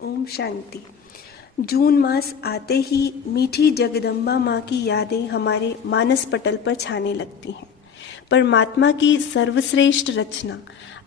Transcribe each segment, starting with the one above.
ओम शांति। जून मास आते ही मीठी जगदम्बा माँ की यादें हमारे मानस पटल पर छाने लगती हैं। परमात्मा की सर्वश्रेष्ठ रचना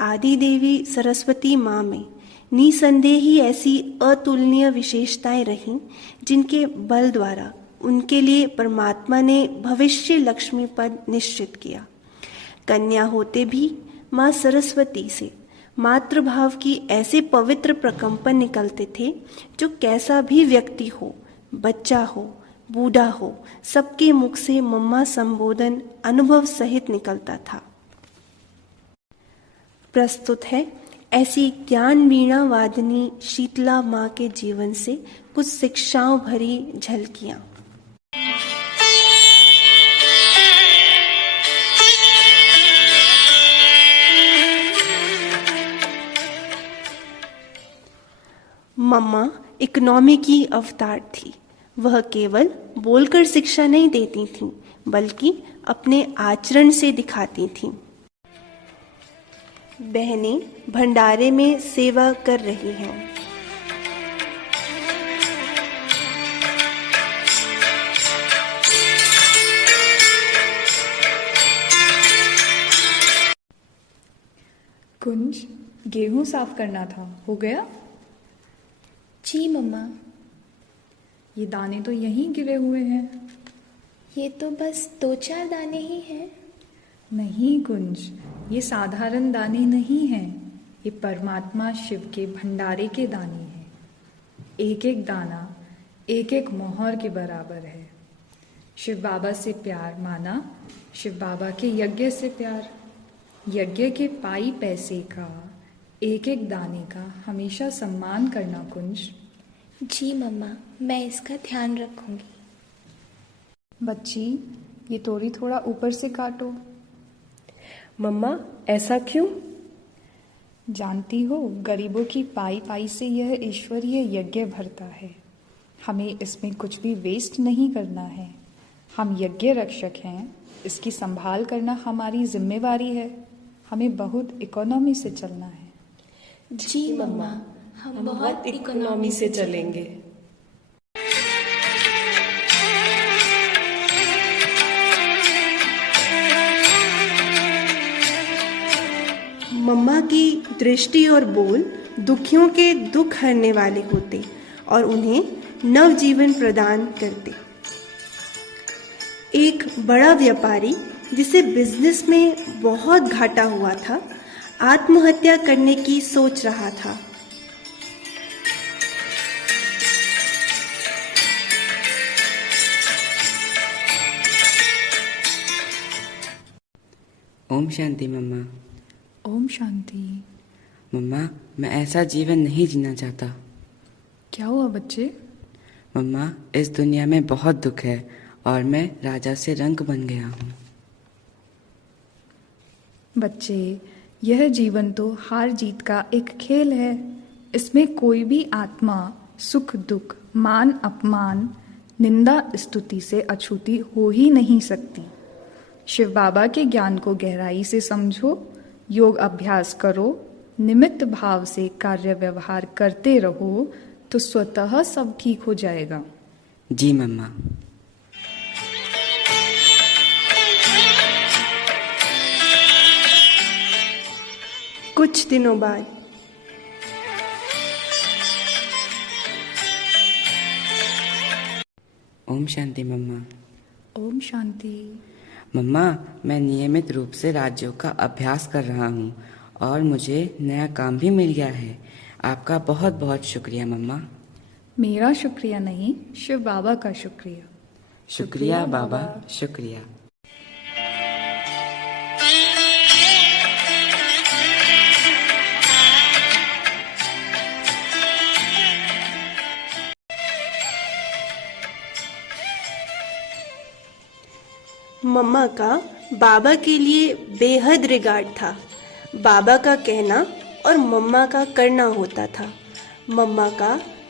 आदि देवी सरस्वती माँ में निसंदेह ही ऐसी अतुलनीय विशेषताएं रहीं जिनके बल द्वारा उनके लिए परमात्मा ने भविष्य लक्ष्मी पद निश्चित किया। कन्या होते भी माँ सरस्वती से मातृभाव की ऐसे पवित्र प्रकंपन निकलते थे जो कैसा भी व्यक्ति हो, बच्चा हो, बूढ़ा हो, सबके मुख से मम्मा संबोधन अनुभव सहित निकलता था। प्रस्तुत है ऐसी ज्ञान वीणा वादनी शीतला माँ के जीवन से कुछ शिक्षाओं भरी झलकियाँ। मम्मा इकोनॉमी की अवतार थी। वह केवल बोलकर शिक्षा नहीं देती थीं, बल्कि अपने आचरण से दिखाती थीं। बहनें भंडारे में सेवा कर रही हैं। कुंज, गेहूं साफ करना था, हो गया? जी मम्मा। ये दाने तो यहीं गिरे हुए हैं। ये तो बस 2-4 दाने ही हैं। नहीं कुंज, ये साधारण दाने नहीं हैं। ये परमात्मा शिव के भंडारे के दाने हैं। एक एक दाना एक एक मोहर के बराबर है। शिव बाबा से प्यार माना, शिव बाबा के यज्ञ से प्यार। यज्ञ के पाई पैसे का, एक एक दाने का हमेशा सम्मान करना कुंज। जी मम्मा, मैं इसका ध्यान रखूंगी। बच्ची, ये तोरी थोड़ा ऊपर से काटो। मम्मा ऐसा क्यों? जानती हो, गरीबों की पाई पाई से यह ईश्वरीय यज्ञ भरता है। हमें इसमें कुछ भी वेस्ट नहीं करना है। हम यज्ञ रक्षक हैं, इसकी संभाल करना हमारी जिम्मेवारी है। हमें बहुत इकोनॉमी से चलना है। जी मम्मा, हम बहुत इकोनॉमी से चलेंगे। मम्मा की दृष्टि और बोल दुखियों के दुख हरने वाले होते और उन्हें नवजीवन प्रदान करते। एक बड़ा व्यापारी जिसे बिजनेस में बहुत घाटा हुआ था, आत्महत्या करने की सोच रहा था। ओम शांति मम्मा। ओम शांति। मम्मा, मैं ऐसा जीवन नहीं जीना चाहता। क्या हुआ बच्चे? मम्मा, इस दुनिया में बहुत दुख है और मैं राजा से रंक बन गया हूँ। बच्चे, यह जीवन तो हार जीत का एक खेल है। इसमें कोई भी आत्मा सुख दुख, मान अपमान, निंदा स्तुति से अछूती हो ही नहीं सकती। शिव बाबा के ज्ञान को गहराई से समझो, योग अभ्यास करो, निमित्त भाव से कार्य व्यवहार करते रहो तो स्वतः सब ठीक हो जाएगा। जी मम्मा। कुछ दिनों बाद ओम शांति मम्मा। ओम शांति। मम्मा, मैं नियमित रूप से राजयोग का अभ्यास कर रहा हूँ और मुझे नया काम भी मिल गया है। आपका बहुत बहुत शुक्रिया मम्मा। मेरा शुक्रिया नहीं, शिव बाबा का शुक्रिया। शुक्रिया बाबा, शुक्रिया। मम्मा का बाबा के लिए बेहद रिगार्ड था। बाबा का कहना और मम्मा का करना होता था। मम्मा का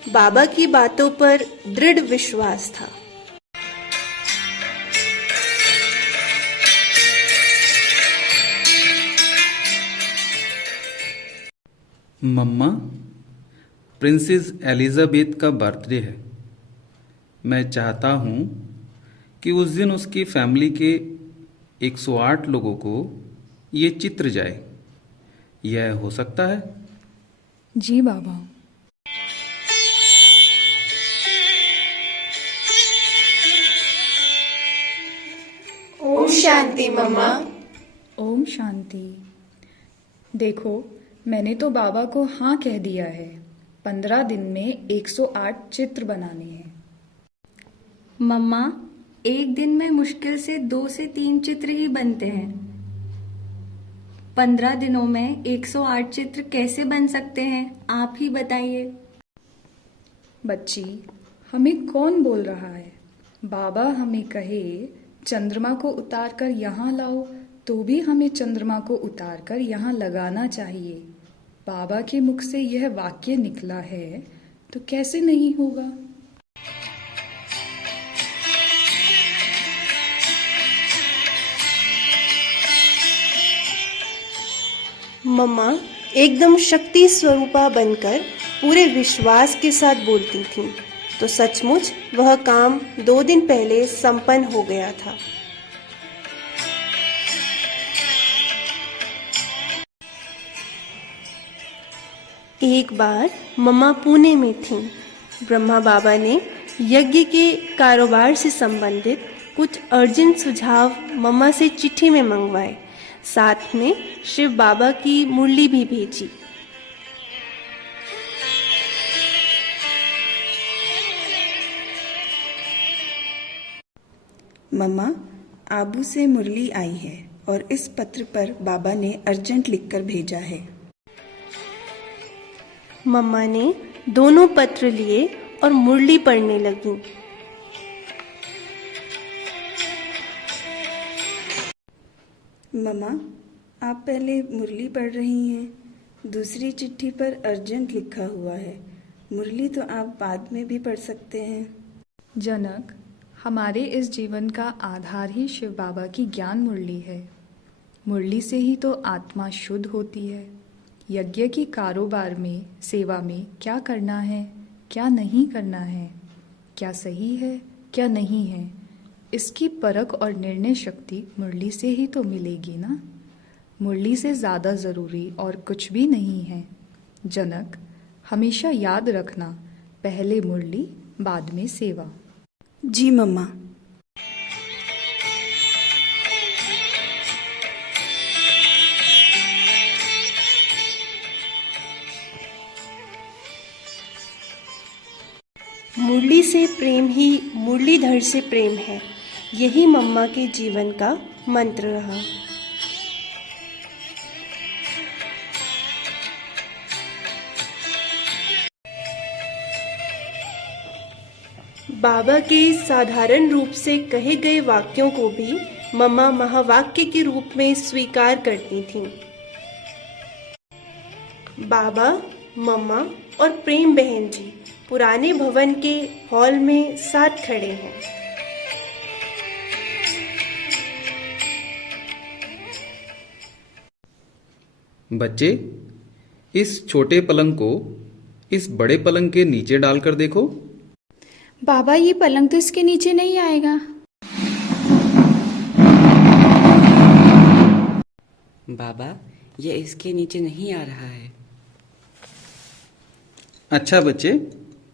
बाबा की बातों पर दृढ़ विश्वास था। मम्मा, प्रिंसेस एलिजाबेथ का बर्थडे है। मैं चाहता हूँ कि उस दिन उसकी फैमिली के 108 लोगों को ये चित्र जाए। यह हो सकता है? जी बाबा। ओम शांति मम्मा। ओम शांति। देखो, मैंने तो बाबा को हाँ कह दिया है। 15 दिन में 108 चित्र बनाने हैं। मम्मा, एक दिन में मुश्किल से 2 से 3 चित्र ही बनते हैं। 15 दिनों में 108 चित्र कैसे बन सकते हैं, आप ही बताइए। बच्ची, हमें कौन बोल रहा है? बाबा हमें कहे चंद्रमा को उतार कर यहाँ लाओ, तो भी हमें चंद्रमा को उतार कर यहाँ लगाना चाहिए। बाबा के मुख से यह वाक्य निकला है, तो कैसे नहीं होगा? मम्मा एकदम शक्ति स्वरूपा बनकर पूरे विश्वास के साथ बोलती थीं, तो सचमुच वह काम 2 दिन पहले संपन्न हो गया था। एक बार मम्मा पुणे में थीं। ब्रह्मा बाबा ने यज्ञ के कारोबार से संबंधित कुछ अर्जेंट सुझाव मम्मा से चिट्ठी में मंगवाए। साथ में शिव बाबा की मुरली भी भेजी। मम्मा, आबू से मुरली आई है और इस पत्र पर बाबा ने अर्जेंट लिखकर भेजा है। मम्मा ने दोनों पत्र लिए और मुरली पढ़ने लगी। मम्मा, आप पहले मुरली पढ़ रही हैं। दूसरी चिट्ठी पर अर्जेंट लिखा हुआ है। मुरली तो आप बाद में भी पढ़ सकते हैं। जनक, हमारे इस जीवन का आधार ही शिव बाबा की ज्ञान मुरली है। मुरली से ही तो आत्मा शुद्ध होती है। यज्ञ की कारोबार में, सेवा में क्या करना है, क्या नहीं करना है, क्या सही है, क्या नहीं है, इसकी परख और निर्णय शक्ति मुरली से ही तो मिलेगी ना। मुरली से ज़्यादा ज़रूरी और कुछ भी नहीं है। जनक, हमेशा याद रखना, पहले मुरली बाद में सेवा। जी मम्मा। मुरली से प्रेम ही मुरलीधर से प्रेम है। यही मम्मा के जीवन का मंत्र रहा। बाबा के साधारण रूप से कहे गए वाक्यों को भी मम्मा महावाक्य के रूप में स्वीकार करती थीं। बाबा, मम्मा और प्रेम बहन जी पुराने भवन के हॉल में साथ खड़े हैं। बच्चे, इस छोटे पलंग को इस बड़े पलंग के नीचे डालकर देखो। बाबा, ये पलंग तो इसके नीचे नहीं आएगा। बाबा, ये इसके नीचे नहीं आ रहा है। अच्छा बच्चे,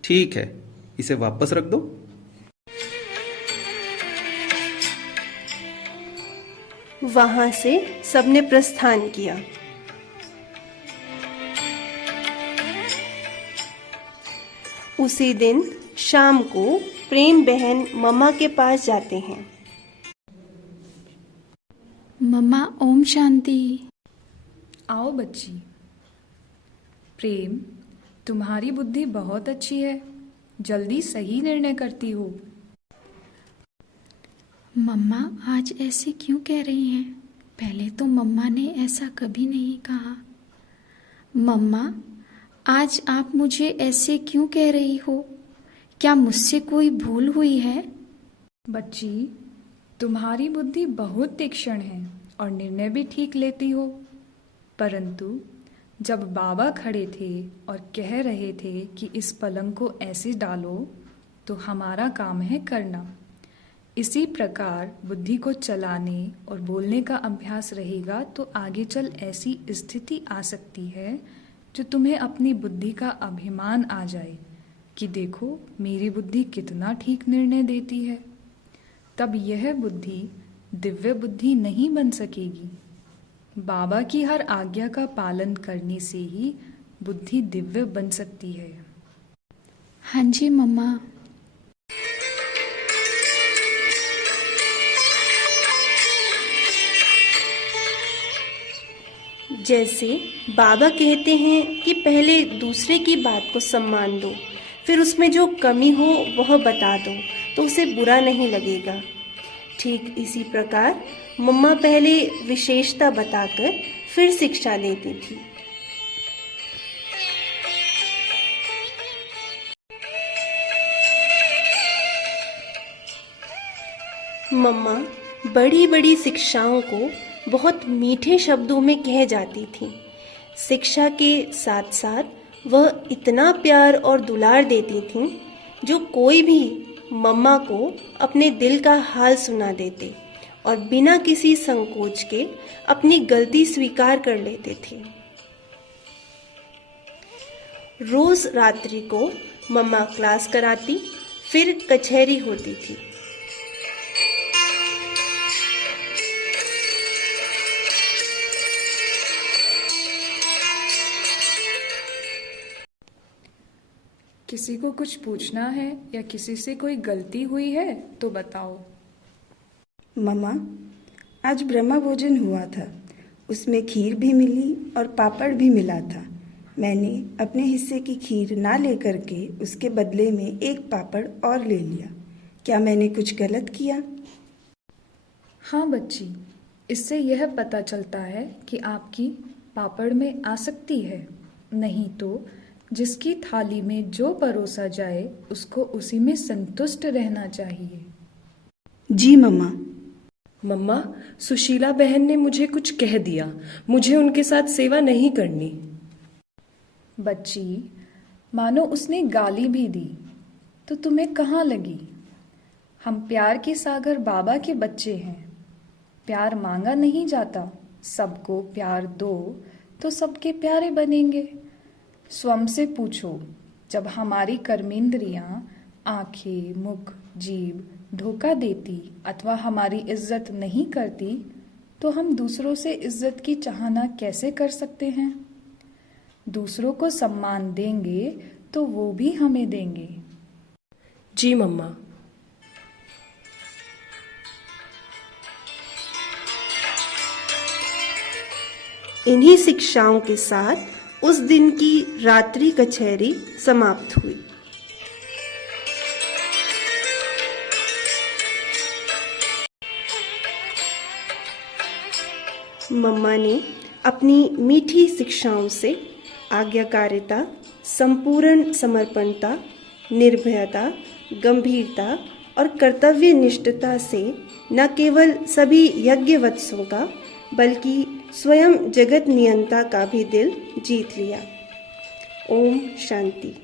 ठीक है, इसे वापस रख दो। वहां से सबने प्रस्थान किया। उसी दिन शाम को प्रेम बहन मम्मा के पास जाते हैं। मम्मा, ओम शांति। आओ बच्ची। प्रेम, तुम्हारी बुद्धि बहुत अच्छी है, जल्दी सही निर्णय करती हो। मम्मा, आज ऐसे क्यों कह रही हैं? पहले तो मम्मा ने ऐसा कभी नहीं कहा। मम्मा, आज आप मुझे ऐसे क्यों कह रही हो? क्या मुझसे कोई भूल हुई है? बच्ची, तुम्हारी बुद्धि बहुत तीक्ष्ण है और निर्णय भी ठीक लेती हो, परंतु जब बाबा खड़े थे और कह रहे थे कि इस पलंग को ऐसे डालो, तो हमारा काम है करना। इसी प्रकार बुद्धि को चलाने और बोलने का अभ्यास रहेगा तो आगे चल ऐसी स्थिति आ सकती है जो तुम्हें अपनी बुद्धि का अभिमान आ जाए कि देखो मेरी बुद्धि कितना ठीक निर्णय देती है। तब यह बुद्धि दिव्य बुद्धि नहीं बन सकेगी। बाबा की हर आज्ञा का पालन करने से ही बुद्धि दिव्य बन सकती है। हाँ जी मम्मा। जैसे बाबा कहते हैं कि पहले दूसरे की बात को सम्मान दो, फिर उसमें जो कमी हो वह बता दो तो उसे बुरा नहीं लगेगा। ठीक इसी प्रकार मम्मा पहले विशेषता बताकर फिर शिक्षा देती थी। मम्मा बड़ी बड़ी शिक्षाओं को बहुत मीठे शब्दों में कह जाती थी। शिक्षा के साथ साथ वह इतना प्यार और दुलार देती थीं जो कोई भी मम्मा को अपने दिल का हाल सुना देते और बिना किसी संकोच के अपनी गलती स्वीकार कर लेते थे। रोज रात्रि को मम्मा क्लास कराती, फिर कचहरी होती थी। किसी को कुछ पूछना है या किसी से कोई गलती हुई है तो बताओ। मम्मा, आज ब्रह्मा भोजन हुआ था। उसमें खीर भी मिली और पापड़ भी मिला था। मैंने अपने हिस्से की खीर ना लेकर के उसके बदले में एक पापड़ और ले लिया। क्या मैंने कुछ गलत किया? हाँ बच्ची, इससे यह पता चलता है कि आपकी पापड़ में आसक्ति है। नहीं तो जिसकी थाली में जो परोसा जाए उसको उसी में संतुष्ट रहना चाहिए। जी मम्मा। मम्मा, सुशीला बहन ने मुझे कुछ कह दिया। मुझे उनके साथ सेवा नहीं करनी। बच्ची, मानो उसने गाली भी दी तो तुम्हें कहाँ लगी? हम प्यार के सागर बाबा के बच्चे हैं। प्यार मांगा नहीं जाता। सबको प्यार दो तो सबके प्यारे बनेंगे। स्वयं से पूछो, जब हमारी कर्मेंद्रियां, आंखें, मुख, जीभ धोखा देती अथवा हमारी इज्जत नहीं करती तो हम दूसरों से इज्जत की चाहना कैसे कर सकते हैं? दूसरों को सम्मान देंगे तो वो भी हमें देंगे। जी मम्मा। इन्हीं शिक्षाओं के साथ उस दिन की रात्रि कचहरी समाप्त हुई। मम्मा ने अपनी मीठी शिक्षाओं से आज्ञाकारिता, संपूर्ण समर्पणता, निर्भयता, गंभीरता और कर्तव्य निष्ठता से न केवल सभी यज्ञवत्सों का बल्कि स्वयं जगत नियंता का भी दिल जीत लिया। ओम शांति।